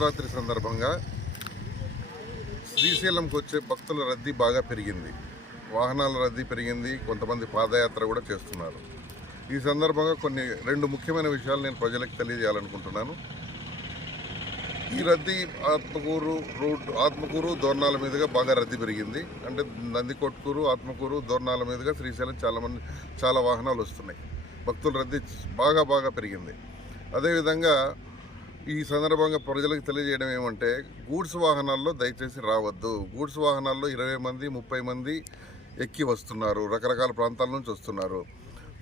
మహాశివరాత్రి సందర్భంగా శ్రీశైలంకి వచ్చే భక్తుల రద్దీ బాగా పెరిగింది. వాహనాల రద్దీ పెరిగింది. కొంతమంది పాదయాత్ర కూడా చేస్తున్నారు. ఈ సందర్భంగా రెండు ముఖ్యమైన విషయాలు నేను ప్రజలకు తెలియజేయాలనుకుంటున్నాను. ఈ రద్దీ ఆత్మకూరు దోర్నాల మీదుగా బాగా రద్దీ పెరిగింది. అంటే నందికొట్కూరు, ఆత్మకూరు, దోర్నాల మీదుగా శ్రీశైలం చాలా వాహనాలు వస్తున్నాయి. భక్తుల రద్దీ బాగా పెరిగింది. అదేవిధంగా ఈ సందర్భంగా ప్రజలకు తెలియజేయడం ఏమంటే, గూడ్స్ వాహనాల్లో దయచేసి రావద్దు. గూడ్స్ వాహనాల్లో 20 మంది 30 మంది ఎక్కి వస్తున్నారు. రకరకాల ప్రాంతాల నుంచి వస్తున్నారు.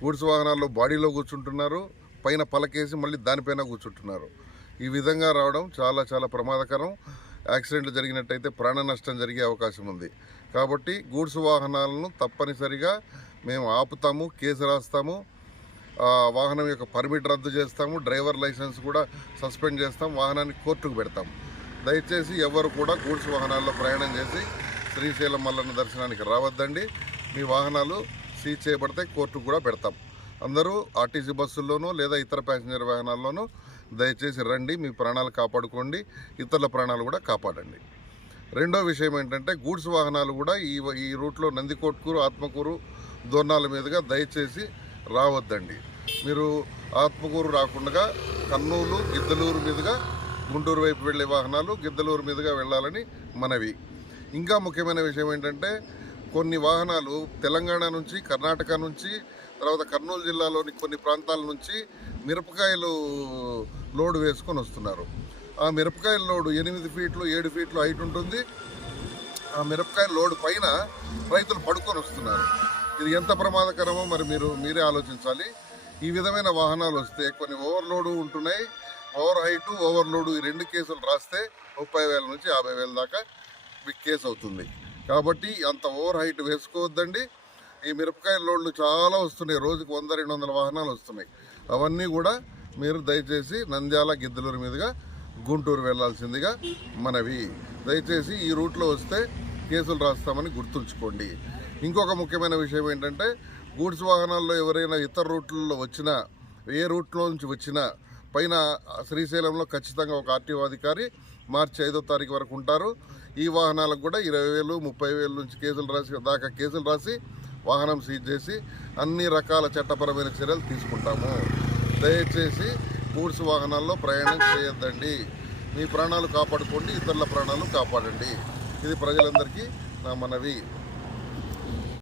గూడ్స్ వాహనాల్లో బాడీలో కూర్చుంటున్నారు, పైన పలకేసి మళ్ళీ దానిపైన కూర్చుంటున్నారు. ఈ విధంగా రావడం చాలా ప్రమాదకరం. యాక్సిడెంట్లు జరిగినట్టయితే ప్రాణ నష్టం జరిగే అవకాశం ఉంది. కాబట్టి గూడ్స్ వాహనాలను తప్పనిసరిగా మేము ఆపుతాము, కేసు రాస్తాము, వాహనం యొక్క పర్మిట్ రద్దు చేస్తాము, డ్రైవర్ లైసెన్స్ కూడా సస్పెండ్ చేస్తాం, వాహనాన్ని కోర్టుకు పెడతాం. దయచేసి ఎవరు కూడా గూడ్స్ వాహనాల్లో ప్రయాణం చేసి శ్రీశైలం మల్లన్న దర్శనానికి రావద్దండి. మీ వాహనాలు సీజ్ చేయబడితే కోర్టుకు కూడా పెడతాం. అందరూ ఆర్టీసీ బస్సుల్లోనూ లేదా ఇతర ప్యాసింజర్ వాహనాల్లోనూ దయచేసి రండి. మీ ప్రాణాలు కాపాడుకోండి, ఇతరుల ప్రాణాలు కూడా కాపాడండి. రెండో విషయం ఏంటంటే, గూడ్స్ వాహనాలు కూడా ఈ రూట్లో నందికొట్కూరు, ఆత్మకూరు, దోర్నాల మీదుగా దయచేసి రావద్దండి. మీరు ఆత్మకూరు రాకుండా కర్నూలు, గిద్దలూరు మీదుగా గుంటూరు వైపు వెళ్ళే వాహనాలు గిద్దలూరు మీదుగా వెళ్ళాలని మనవి. ఇంకా ముఖ్యమైన విషయం ఏంటంటే, కొన్ని వాహనాలు తెలంగాణ నుంచి, కర్ణాటక నుంచి, తర్వాత కర్నూలు జిల్లాలోని కొన్ని ప్రాంతాల నుంచి మిరపకాయలు లోడు వేసుకొని వస్తున్నారు. ఆ మిరపకాయల లోడు 8 ఫీట్లు 7 ఫీట్లు హైట్ ఉంటుంది. ఆ మిరపకాయల లోడు పైన రైతులు పడుకొని వస్తున్నారు. ఇది ఎంత ప్రమాదకరమో మరి మీరే ఆలోచించాలి. ఈ విధమైన వాహనాలు వస్తే కొన్ని ఓవర్లోడు ఉంటున్నాయి. ఓవర్ హైటు, ఓవర్లోడు ఈ 2 కేసులు రాస్తే 30,000 నుంచి 50,000 దాకా మీకు కేసు అవుతుంది. కాబట్టి అంత ఓవర్ హైట్ వేసుకోవద్దండి. ఈ మిరపకాయల లోడ్లు చాలా వస్తున్నాయి. రోజుకు 100-200 వాహనాలు వస్తున్నాయి. అవన్నీ కూడా మీరు దయచేసి నంద్యాల, గిద్దలూరు మీదుగా గుంటూరు వెళ్లాల్సిందిగా మనవి. దయచేసి ఈ రూట్లో వస్తే కేసులు రాస్తామని గుర్తుంచుకోండి. ఇంకొక ముఖ్యమైన విషయం ఏంటంటే, గూడ్స్ వాహనాల్లో ఎవరైనా ఇతర రూట్లలో వచ్చినా, ఏ రూట్లో నుంచి వచ్చినా పైన శ్రీశైలంలో ఖచ్చితంగా ఒక ఆర్టీఓ అధికారి మార్చి 5వ తారీఖు వరకు ఉంటారు. ఈ వాహనాలకు కూడా 20,000 30,000 నుంచి కేసులు రాసి వాహనం సీజ్ చేసి అన్ని రకాల చట్టపరమైన చర్యలు తీసుకుంటాము. దయచేసి గూడ్స్ వాహనాల్లో ప్రయాణం చేయొద్దండి. మీ ప్రాణాలు కాపాడుకోండి, ఇతరుల ప్రాణాలు కాపాడండి. ఇది ప్రజలందరికీ నా మనవి.